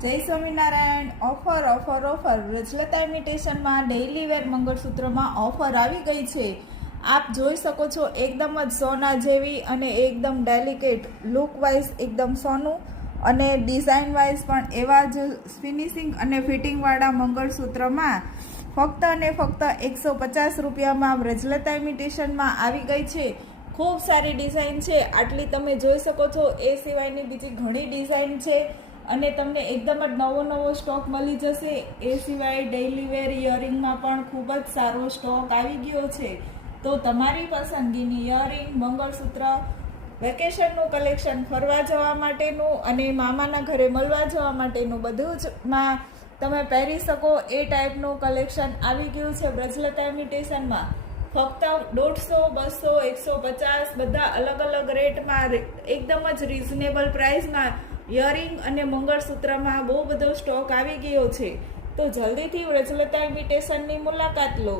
જય Swaminarayan. Offer offer offer Vrajlata ઇમિટેશનમાં daily wear મંગળસૂત્રમાં ઓફર આવી ગઈ છે. આપ જોઈ શકો છો એકદમ જ સોના જેવી અને એકદમ ડેલિકેટ લુક વાઇઝ એકદમ સોનું અને ડિઝાઇન વાઇઝ પણ એવા જ ફિનિશિંગ અને ફિટિંગવાળા મંગળસૂત્રમાં ફક્ત અને ફક્ત 150 રૂપિયામાં વ્રજલતા ઇમિટેશનમાં આવી ગઈ છે. ખૂબ સારી ડિઝાઇન છે. આટલી તમે જોઈ શકો છો. એ સિવાયની બીજી ઘણી ડિઝાઇન છે અને તમને એકદમ જ નવો સ્ટોક મળી જશે. એ સિવાય ડેઇલી વેર ઇયરિંગમાં પણ ખૂબ જ સારો સ્ટોક આવી ગયો છે. તો તમારી પસંદગીની ઇયરિંગ, મંગળસૂત્ર, વેકેશનનું કલેક્શન, ફરવા જવા માટેનું અને મામાના ઘરે મળવા જવા માટેનું બધું જ માં તમે પહેરી શકો એ ટાઈપનું કલેક્શન આવી ગયું છે વ્રજલતા ઇમિટેશનમાં. ફક્ત 150, 200, 150 બધા અલગ અલગ રેટમાં એકદમ જ રિઝનેબલ પ્રાઇસમાં ઇયરિંગ અને મંગળસૂત્રમાં બહુ બધો સ્ટોક આવી ગયો છે. તો જલ્દીથી વ્રજલતા ઇમિટેશનની મુલાકાત લો.